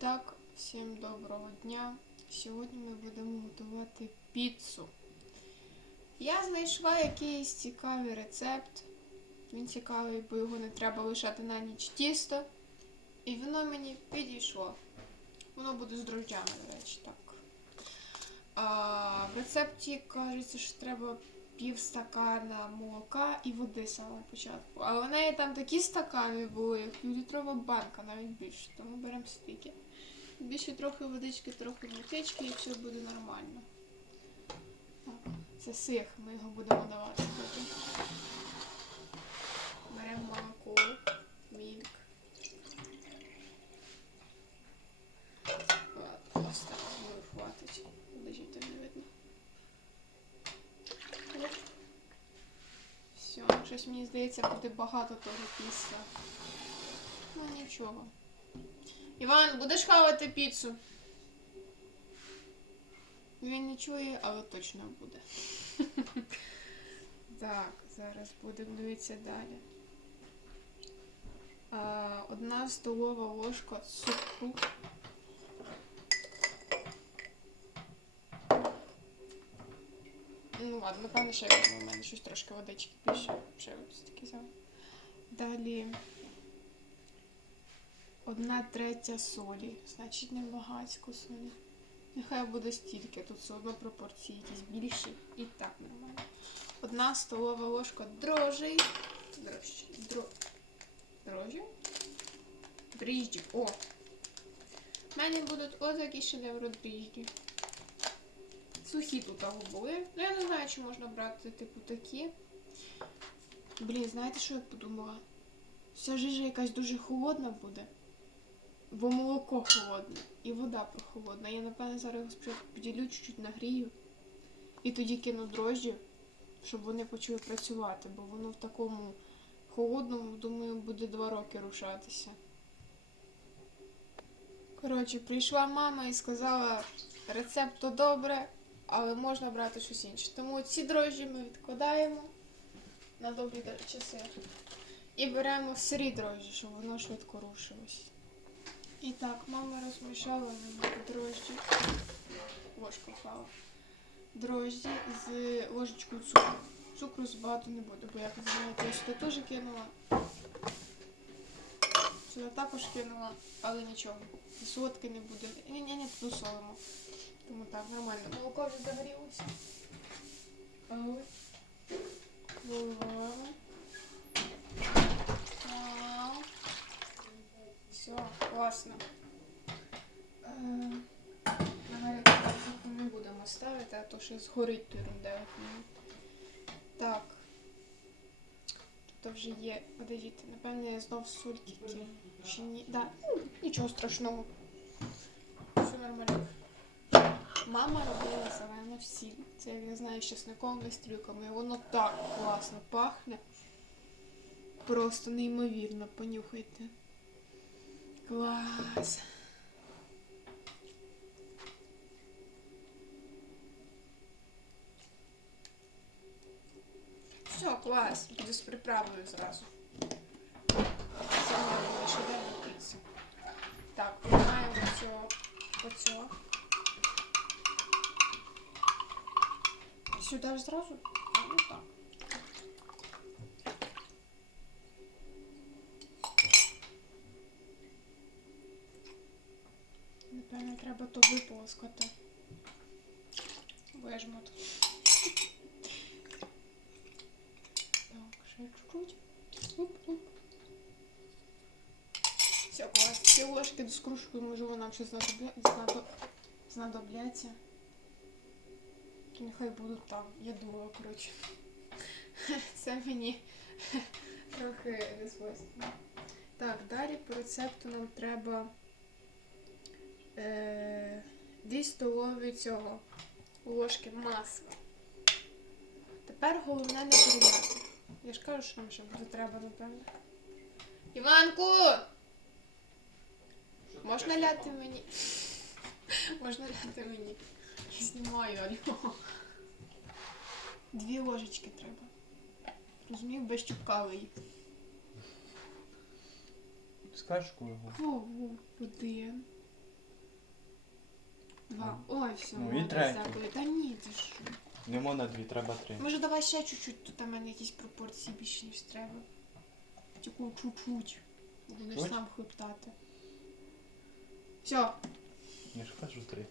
так, всім доброго дня. Сьогодні ми будемо готувати піцу. Я знайшла якийсь цікавий рецепт. Він цікавий, бо його не треба лишати на ніч тісто. І воно мені підійшло. Воно буде з дрожджами, до речі, так. А, в рецепті кажеться, що треба пів стакана молока і води самого початку. А у неї там такі стакани були, як літрова банка, навіть більше. Тому беремо стільки. Більше трохи водички, трохи мукички і все буде нормально. Це сих, ми його будемо давати потім. Беремо молоко, мільк. Оставимо, хватить. Подождіть, там не видно. Все, щось мені здається, буде багато того після. Ну нічого. Іван, будеш хавати піцу? Він не чує, але точно буде. Так, зараз будемо дивитися далі. А, одна столова ложка цукру. Ну ладно, напевно, ще візьму. У мене щось трошки водички більше. Ще ось такі взяла. Далі одна третя солі. Значить, не багатько солі. Нехай буде стільки, тут все одно пропорції якісь більші. І так нормально. Одна столова ложка дрожжей. Дрожжі. Дро... Дрожжі? Дріжджі. О! У мене будуть отакі шедеври дріжджі. Сухі тут того були. Ну я не знаю, чи можна брати, типу, такі. Блін, знаєте, що я подумала? Вся жижа якась дуже холодна буде. Бо молоко холодне і вода прохолодна. Я, напевно, зараз його спочатку поділю, чуть-чуть нагрію. І тоді кину дрожжі, щоб вони почали працювати, бо воно в такому холодному, думаю, буде два роки рушатися. Коротше, прийшла мама і сказала, рецепт то добре, але можна брати щось інше. Тому ці дрожжі ми відкладаємо на добрі часи. І беремо сирі дрожжі, щоб воно швидко рушилось. І так, мама розмішала нам дрожжі. Ложка впала. Дрожжі з ложечкою цукру. Цукру збагато не буде, бо як ви знаєте, я сюди теж кинула. Сюди також кинула, але нічого. Солодке не буде. Ні, ні, ні, досолимо. Тому так, нормально. Молоко вже загорілося. Виливаємо. Так. Все, класно. Е, На гарячу картоплю не будемо ставити, а то ще згорить той рундел. Так. Тут вже є. Подождіть, напевне, я знов сульки кину. Чи ні? Да. Ну, нічого страшного. Все нормально. Мама робила зелену сіль. Це я знаю з стрілками. І воно так класно пахне. Просто неймовірно, понюхайте. Клас. Все, клас. Буду з приправою зразу. Це шедевр піци. Так, приймаємо цього оцього. Сюди ж зразу? А, ну так. Треба то виполоскати. Вижму тут. Так, ще чуть-чуть. Все, клас. Ці ложки з кружкою, можливо, нам ще знадобляться. Нехай будуть там. Я думала, коротше. Це мені трохи не свойственно. Так, далі по рецепту нам треба 2 столові цього ложки масла. Тепер головне не перейняти. Я ж кажу, що нам ще буде треба, напевно. Іванку! Можна ляти мені? Можна ляти мені? Я знімаю, алло. Дві ложечки треба. Розумів, без чупкавої. Скажеш кого? Ого, один. Два. Ой, все, Ну, і дякую. Та ні, ти що. Не можна дві, треба три. Може давай ще чуть-чуть, тут у мене якісь пропорції більше, ніж треба. Тільки чуть-чуть. Будеш Чуть? сам хлептати. Все, Я ж кажу три.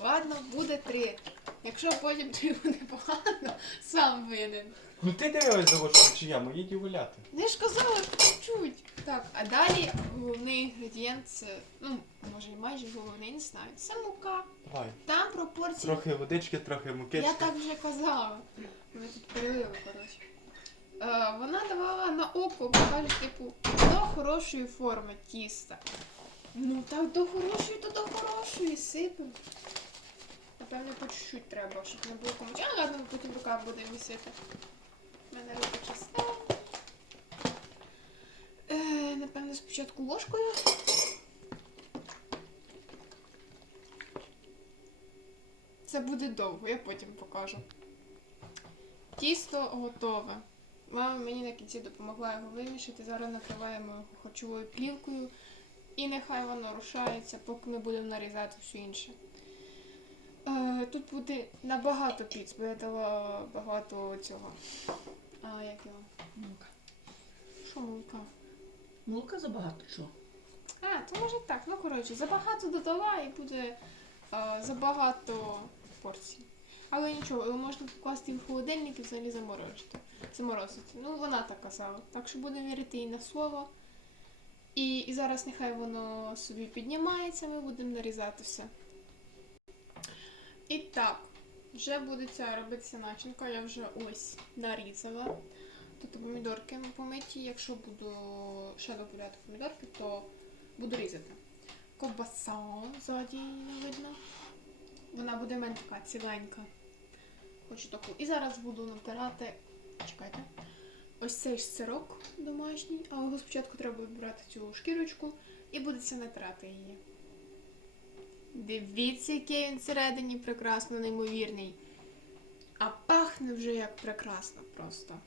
ладно, буде три. Якщо потім тобі буде погано, сам винен. Ну ти дивилась за ложку чи я, мої діволяти. Я ж казала, чуть-чуть. Так, а далі головний інгредієнт це, ну, може і майже головний, не знаю. Це мука. Давай. Там пропорції. Трохи водички, трохи мукички. Я так вже казала. Ми тут перелили, коротше. Е, вона давала на око, кажуть, типу, до хорошої форми тіста. Ну так до хорошої, то до хорошої сипемо. Напевно, по чуть-чуть треба, щоб не було комоча, але ладно, потім рукав будемо місити. У мене руки чисте. Е, напевно, спочатку ложкою. Це буде довго, я потім покажу. Тісто готове. Мама мені на кінці допомогла його вимішати. Зараз накриваємо його харчовою плівкою. І нехай воно рушається, поки ми будемо нарізати все інше. Е, тут буде набагато піц, бо я дала багато цього. А, як його? Мулка. Що мука? Мулка забагато чого. А, то може так. Ну, коротше, забагато додала і буде а, забагато порцій. Але нічого, його можна покласти в холодильник і взагалі заморозити. Заморозити. Ну, вона так казала. Так що будемо вірити їй на слово. І, і зараз нехай воно собі піднімається, ми будемо нарізати все. І так, вже буде робитися начинка, я вже ось нарізала. Тут помідорки помиті, якщо буду ще додати помідорки, то буду різати. Ковбаса ззаді видно. Вона буде мене така ціленька. Хочу таку. І зараз буду натирати. Чекайте. Ось цей ж сирок домашній, але спочатку треба вибрати цю шкірочку і будеться натирати її. Дивіться, який він всередині прекрасно, неймовірний. А пахне вже як прекрасно просто.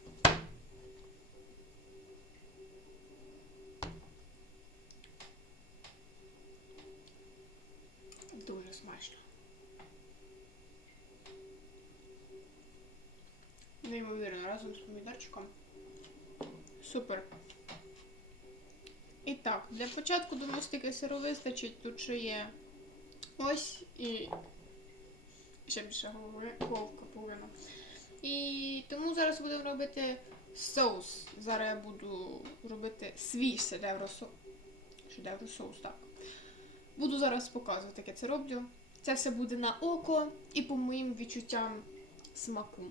Дуже смачно. Неймовірно, разом з помідорчиком. Супер. І так, для початку, думаю, стільки сиру вистачить. Тут ще є ось і ще більше головка повинна. І тому зараз будемо робити соус. Зараз я буду робити свій шедевро соус. Шедевро соус, так. Буду зараз показувати, як я це роблю. Це все буде на око і по моїм відчуттям смаку.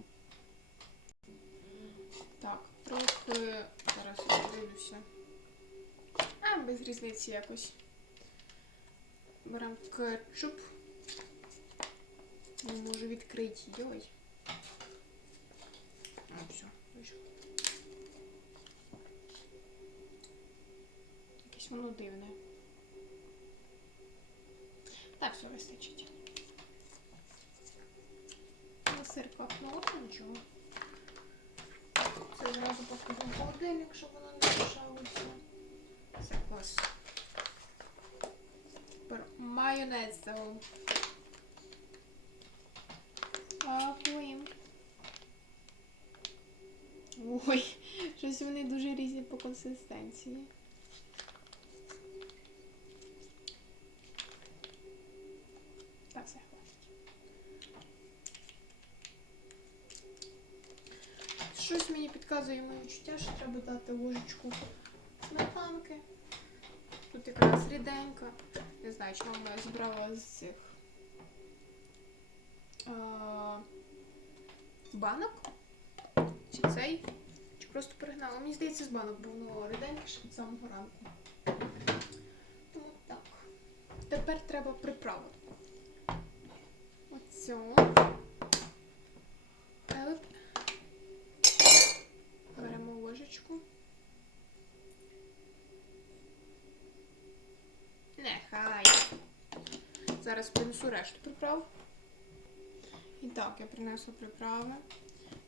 Так, трохи. Зараз я. А, без різниці якось. Беремо кетчуп. Не можу відкрити. Йой. А, все. Якесь воно дивне. Так, все вистачить. На сир капнуло, нічого. Це зразу покладемо в холодильник, щоб воно не лишалося. Це клас. Тепер майонез залив. Пакуємо. Ой, щось вони дуже різні по консистенції. Так, все хватить. Щось мені підказує моє відчуття, що треба дати ложечку сметанки. Тут якраз ріденька. Не знаю, чи мама збрала з цих а, банок. Чи цей? Чи просто перегнала? Мені здається, з банок, бо воно ріденьке від самого ранку. Тому так. Тепер треба приправити. Оцю. Елеп. Беремо ложечку. Нехай. Зараз принесу решту приправ. І так, я принесла приправи.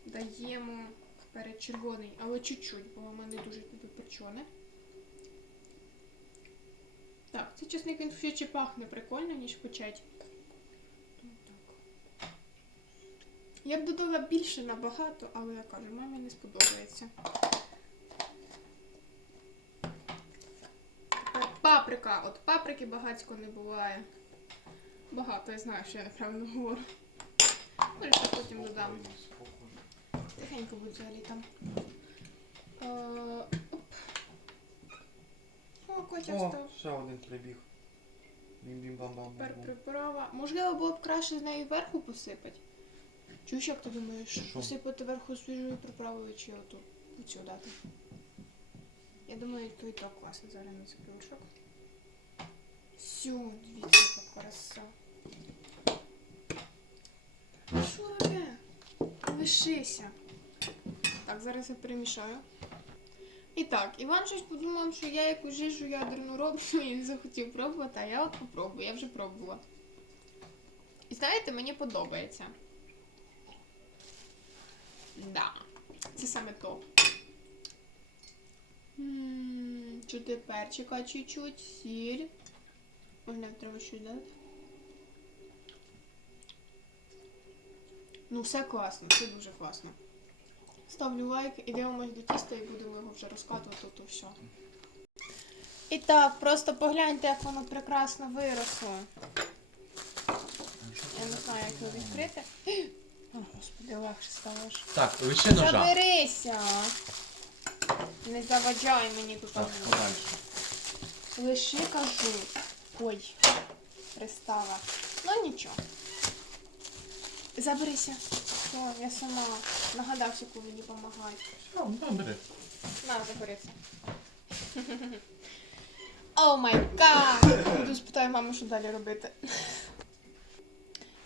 Даємо перед червоний, але чуть-чуть, бо в мене дуже любить перчоне. Так, Цей чесник він ще пахне прикольно, ніж печать. Я б додала більше набагато, але я кажу, мамі не сподобається. Тепер паприка. От паприки багатько не буває. Багато, я знаю, що я неправильно говорю. Може, ще потім додам. Тихенько будь взагалі там. Е, оп. О, котя О, встав. ще один прибіг. Бім-бім-бам-бам. Тепер приправа. Можливо, було б краще з неї вверху посипати. Чуєш, як ти думаєш? Посипати вверху свіжою приправою чи оту оцю дати? Я думаю, то і то класно зараз на цукрушок. Все, дивіться, яка краса. Що таке? Лишися. Так, зараз я перемішаю. І так, Іван щось подумав, що я якусь жижу ядерну роблю і не захотів пробувати, а я от попробую, я вже пробувала. І знаєте, мені подобається. Да, це саме то. Чути перчика чуть-чуть, сіль. Можна треба щось дати. Ну, все класно, все дуже класно. Ставлю лайк і дивимось до тіста і будемо його вже розкатувати, то все. І так, просто погляньте, як воно прекрасно виросло. Я не знаю, як його відкрити. О, господи, легше стало ж. Так, лише ножа. Заберися! Не заваджай мені тут. Так, подальше. Лиши кажу. Ой, пристала. Ну нічого. Заберися. Все, я сама. Нагадав, яку мені допомагає. Все, ну бери. На, заберися. О май гад! Буду спитаю маму, що далі робити.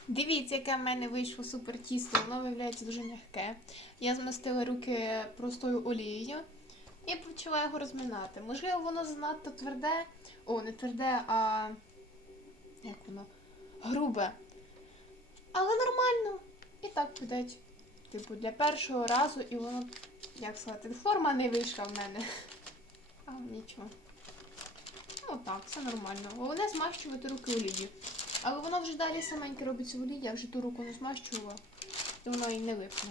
Дивіться, яке в мене вийшло супер тісто. Воно виявляється дуже м'яке. Я змастила руки простою олією і почала його розминати. Можливо, воно занадто тверде. О, не тверде, а. Як воно? Грубе. Але нормально. І так підеть. Типу, для першого разу, і воно, як сказати, форма не вийшла в мене. А, нічого. Ну так, все нормально. Головне змащувати руки олією. Але воно вже далі саменьке робиться в олії, я вже ту руку не змащувала, і воно і не липне.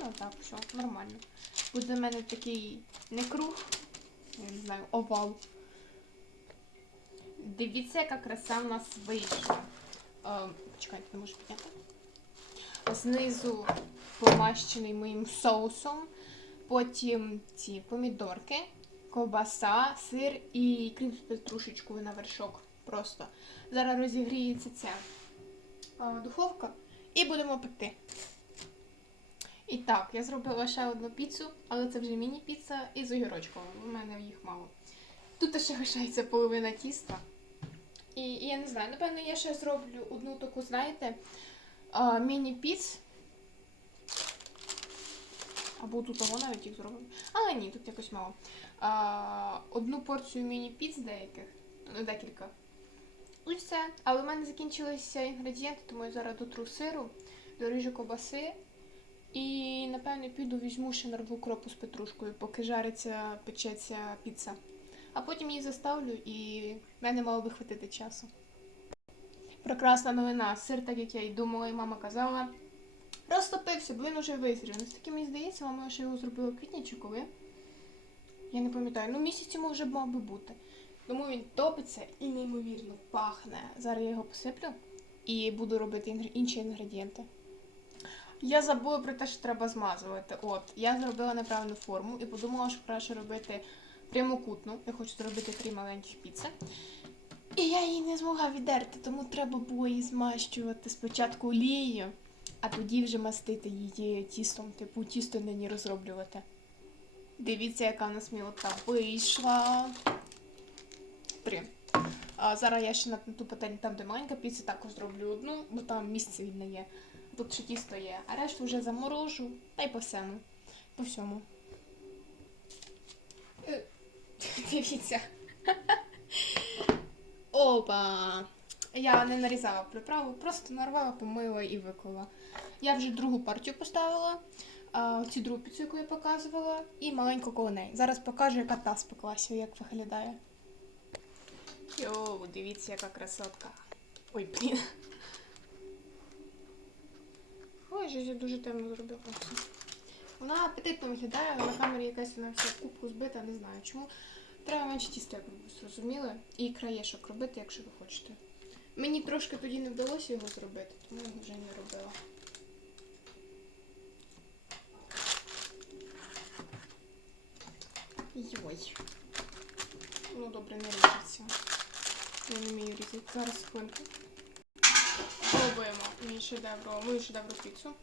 Ну так, все, нормально. Буде в мене такий не круг, я не знаю, овал. Дивіться, яка краса в нас вийшла. Почекайте, не можу підняти. Знизу помащений моїм соусом, потім ці помідорки, ковбаса, сир і кріп з на вершок. Просто. Зараз розігріється ця духовка і будемо пекти. І так, я зробила ще одну піцу, але це вже міні-піца із огірочком. У мене їх мало. Тут ще лишається половина тіста. І, і я не знаю, напевно, я ще зроблю одну таку, знаєте, міні-піц. Або тут того навіть їх зроблю. Але ні, тут якось мало. А, одну порцію міні-піц деяких, ну декілька. І все. Але в мене закінчилися інгредієнти, тому я зараз дотру сиру, доріжу ковбаси. І, напевно, піду візьму ще нарву кропу з петрушкою, поки жариться, печеться піца. А потім її заставлю і в мене мало би хватити часу. Прекрасна новина. Сир, так як я і думала, і мама казала. Розтопився, блин уже визрів. Наскільки мені здається, мама ще його зробила в квітні чи коли. Я не пам'ятаю. Ну, місяць йому вже мав би бути. Тому він топиться і неймовірно пахне. Зараз я його посиплю і буду робити інші інгредієнти. Я забула про те, що треба змазувати. От, я зробила неправильну форму і подумала, що краще робити прямокутну. Я хочу зробити три маленьких піци. І я її не змогла віддерти, тому треба було її змащувати спочатку олією, а тоді вже мастити її тістом, типу тісто нині розроблювати. Дивіться, яка в нас мілота вийшла. Три. А зараз я ще на ту пательню, там, де маленька піца, також зроблю одну, бо там місце вільне є. Тут ще тісто є, а решту вже заморожу та й по всьому. По всьому. Дивіться. Опа! Я не нарізала приправу, просто нарвала, помила і виклала. Я вже другу партію поставила, цю другу піцу, яку я показувала, і маленьку коло неї. Зараз покажу, яка та спеклася, як виглядає. Йоу, дивіться, яка красотка. Ой, блін. Ой, я дуже темно зробила. Вона апетитно виглядає, але на камері якась вона вся кубку збита, не знаю чому. Треба менше тіста, як ви. І краєшок робити, якщо ви хочете. Мені трошки тоді не вдалося його зробити, тому я його вже не робила. Йой. Ну добре, не різаться. Я не вмію різати. Зараз хвилинку. Пробуємо мій шедевру, мою шедевру піцу.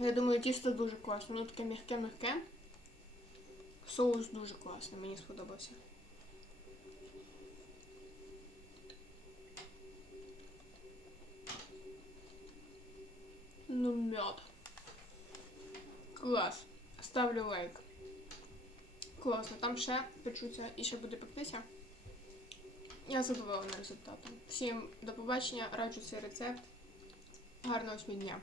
Я думаю, тісто дуже класне. Воно таке м'яке-м'яке. Соус дуже класний, мені сподобався. Ну, мед. Клас. Ставлю лайк. Класно. Там ще печуться і ще буде пектися. Я задоволена результатом. Всім до побачення, раджу цей рецепт. Гарного дня.